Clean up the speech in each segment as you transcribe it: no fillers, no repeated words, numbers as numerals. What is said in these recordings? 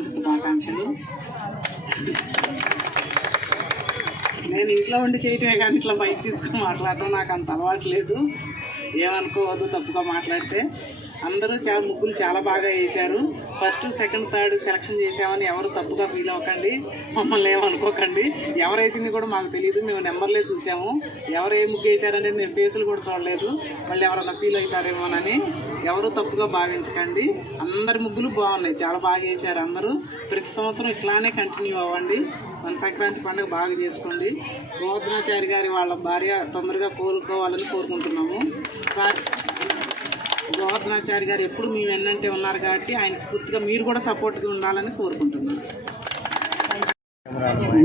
సంక్రాంతి శుభాకాంక్షలు. నేను ఇంట్లో ఉండి చేయటమే కానీ ఇట్లా బయట తీసుకొని మాట్లాడటం నాకు అంత అలవాటు లేదు. ఏమనుకోవద్దు తప్పుగా మాట్లాడితే. అందరూ ముగ్గులు చాలా బాగా వేశారు. ఫస్ట్, సెకండ్, థర్డ్ సెలక్షన్ చేసామని ఎవరు తప్పుగా ఫీల్ అవ్వకండి, మమ్మల్ని ఏమనుకోకండి. ఎవరు వేసింది కూడా మాకు తెలియదు, మేము నెంబర్లే చూసాము. ఎవరు ఏ ముగ్గు వేసారనేది మేము ఫేసులు కూడా చూడలేదు. మళ్ళీ ఎవరన్నా ఫీల్ అవుతారేమోనని ఎవరు తప్పుగా భావించకండి. అందరి ముగ్గులు బాగున్నాయి, చాలా బాగా వేశారు అందరూ. ప్రతి సంవత్సరం ఇట్లానే కంటిన్యూ అవ్వండి. మన సంక్రాంతి పండుగ బాగా చేసుకోండి. గోవర్ధనాచారి గారి వాళ్ళ భార్య తొందరగా కోలుకోవాలని కోరుకుంటున్నాము. గోవర్ధనాచారి గారు ఎప్పుడు మేము వెన్నంటే ఉన్నారు కాబట్టి ఆయనకు పూర్తిగా మీరు కూడా సపోర్ట్గా ఉండాలని కోరుకుంటున్నాను.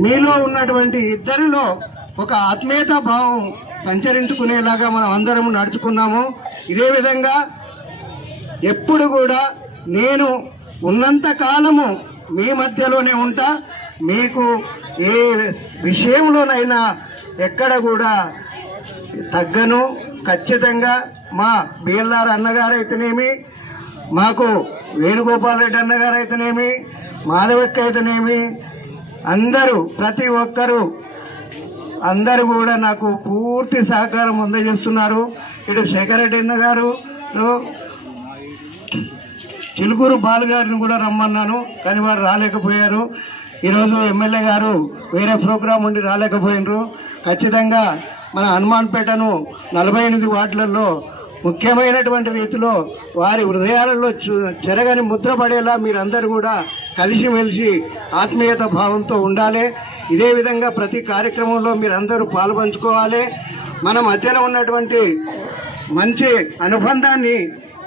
మీలో ఉన్నటువంటి ఇద్దరిలో ఒక ఆత్మీయతా భావం సంచరించుకునేలాగా మనం అందరం నడుచుకున్నాము. ఇదే విధంగా ఎప్పుడు కూడా నేను ఉన్నంత కాలము మీ మధ్యలోనే ఉంటా. మీకు ఏ విషయంలోనైనా ఎక్కడ కూడా తగ్గను. ఖచ్చితంగా మా బిఎల్ఆర్ అన్నగారు అయితేనేమి, మాకు వేణుగోపాల్ రెడ్డి అన్నగారు అయితేనేమి, మాధవక్క అయితేనేమి, అందరూ ప్రతి ఒక్కరూ అందరూ కూడా నాకు పూర్తి సహకారం అందజేస్తున్నారు. ఇటు శేఖర్ రెడ్డి అన్న గారు, చిలుకూరు బాలు గారిని కూడా రమ్మన్నాను కానీ వారు రాలేకపోయారు. ఈరోజు ఎమ్మెల్యే గారు వేరే ప్రోగ్రాం ఉండి రాలేకపోయినరు. ఖచ్చితంగా మన హనుమాన్పేటను 48 వార్డులలో ముఖ్యమైనటువంటి రీతిలో వారి హృదయాలలో చెరగని ముద్ర పడేలా మీరందరూ కూడా కలిసిమెలిసి ఆత్మీయత భావంతో ఉండాలి. ఇదే విధంగా ప్రతి కార్యక్రమంలో మీరందరూ పాల్పంచుకోవాలి. మన మధ్యలో ఉన్నటువంటి మంచి అనుబంధాన్ని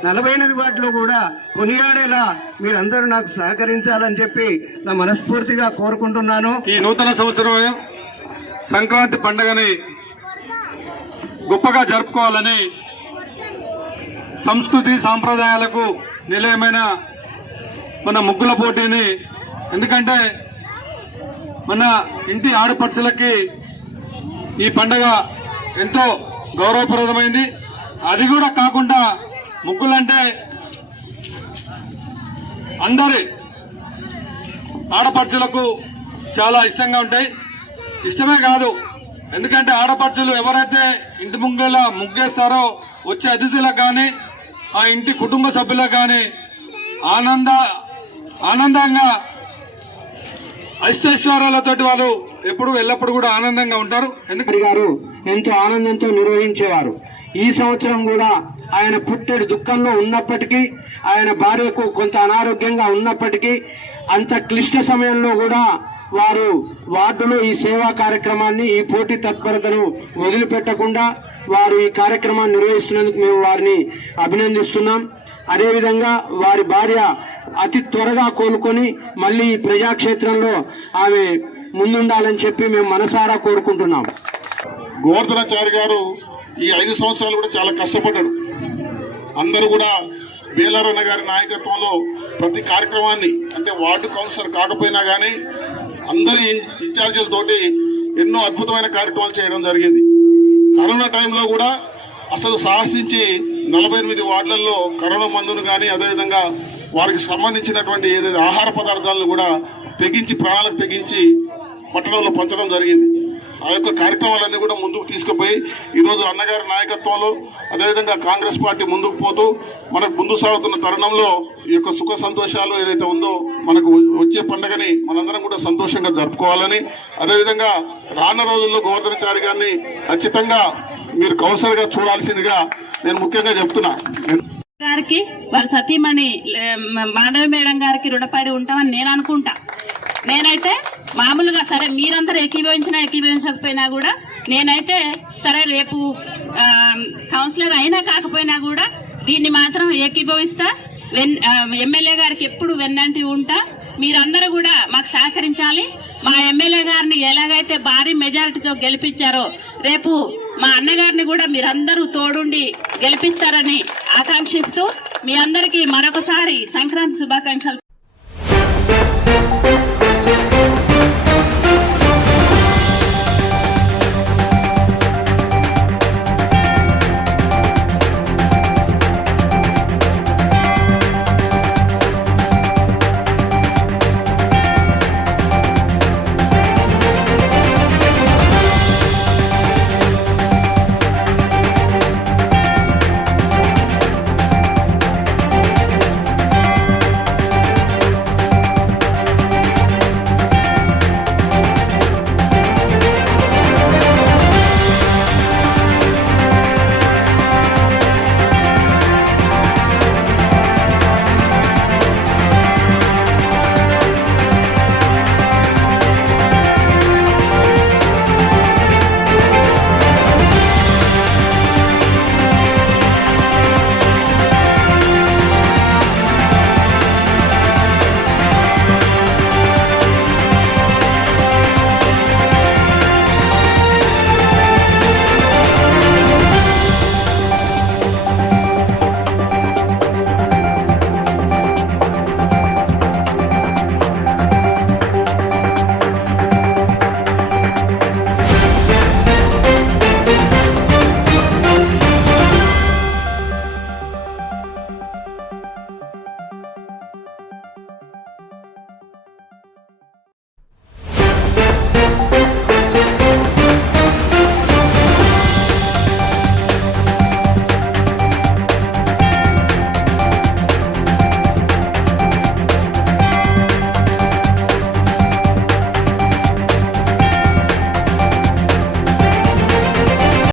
48 వార్డులో కూడా కొనియాడేలా మీరందరూ నాకు సహకరించాలని చెప్పి నా మనస్ఫూర్తిగా కోరుకుంటున్నాను. ఈ నూతన సంవత్సరం సంక్రాంతి పండుగని గొప్పగా జరుపుకోవాలని సంస్కృతి సాంప్రదాయాలకు నిలయమైన మన ముగ్గుల పోటీని, ఎందుకంటే మన ఇంటి ఆడపడుచులకి ఈ పండగ ఎంతో గౌరవప్రదమైంది. అది కూడా కాకుండా ముగ్గులంటే అందరి ఆడపడుచులకు చాలా ఇష్టంగా ఉంటాయి. ఇష్టమే కాదు, ఎందుకంటే ఆడపడుచులు ఎవరైతే ఇంటి ముంగల ముగ్గేస్తారో వచ్చే అతిథులకు కానీ ఆ ఇంటి కుటుంబ సభ్యులకు కానీ ఆనందంగా ఐశ్వర్యాలతోటి వాళ్ళు ఎప్పుడు ఎల్లప్పుడు కూడా ఆనందంగా ఉంటారు. ఎందుకంటే గారు ఎంతో ఆనందంతో నిర్వహించేవారు. ఈ సంవత్సరం కూడా ఆయన పుట్టెడు దుఃఖంలో ఉన్నప్పటికీ, ఆయన భార్యకు కొంత అనారోగ్యంగా ఉన్నప్పటికీ, అంత క్లిష్ట సమయంలో కూడా వారు వార్డులో ఈ సేవా కార్యక్రమాన్ని, ఈ పోటీ తత్పరతను వదిలిపెట్టకుండా వారు ఈ కార్యక్రమాన్ని నిర్వహిస్తున్నందుకు మేము వారిని అభినందిస్తున్నాం. అదేవిధంగా వారి భార్య అతి త్వరగా కోలుకొని మళ్ళీ ఈ ప్రజాక్షేత్రంలో ఆమె ముందుండాలని చెప్పి మేము మనసారా కోరుకుంటున్నాం. గోవర్ధనాచారి గారు ఈ 5 సంవత్సరాలు కూడా చాలా కష్టపడ్డాడు. అందరూ కూడా బిఎల్ఆర్ అన్న గారి నాయకత్వంలో ప్రతి కార్యక్రమాన్ని, అంటే వార్డు కౌన్సిలర్ కాకపోయినా కానీ అందరి ఇన్ఛార్జీలతోటి ఎన్నో అద్భుతమైన కార్యక్రమాలు చేయడం జరిగింది. కరోనా టైంలో కూడా అసలు సాహసించి 48 వార్డులలో కరోనా మందును కానీ, అదేవిధంగా వారికి సంబంధించినటువంటి ఏదైతే ఆహార పదార్థాలను కూడా తెగించి, ప్రాణాలకు తెగించి పట్టణంలో పంచడం జరిగింది. ఆ యొక్క కార్యక్రమాలన్నీ కూడా ముందుకు తీసుకుపోయి ఈరోజు అన్నగారి నాయకత్వంలో, అదేవిధంగా కాంగ్రెస్ పార్టీ ముందుకు పోతూ మనకు ముందు సాగుతున్న తరుణంలో ఈ యొక్క సుఖ సంతోషాలు ఏదైతే ఉందో మనకు వచ్చే పండుగని మనందరం కూడా సంతోషంగా జరుపుకోవాలని, అదేవిధంగా రానున్న రోజుల్లో గోవర్ధనాచారి గారిని ఖచ్చితంగా మీరు కౌన్సిలర్గా చూడాల్సిందిగా నేను ముఖ్యంగా చెప్తున్నా. గారికి వారి సతీమణి మాధవి మేడం గారికి రుణపడి ఉంటామని నేను అనుకుంటా. నేనైతే మామూలుగా సరే మీరందరూ ఏకీభవించకపోయినా కూడా నేనైతే సరే రేపు కౌన్సిలర్ అయినా కాకపోయినా కూడా దీన్ని మాత్రం ఏకీభవిస్తా. ఎమ్మెల్యే గారికి ఎప్పుడు వెన్నంటి ఉంటా. మీరందరూ కూడా మాకు సహకరించాలి. మా ఎమ్మెల్యే గారిని ఎలాగైతే భారీ మెజారిటీతో గెలిపించారో రేపు మా అన్నగారిని కూడా మీరందరూ తోడుండి గెలిపిస్తారని ఆకాంక్షిస్తూ మీ అందరికీ మరొకసారి సంక్రాంతి శుభాకాంక్షలు.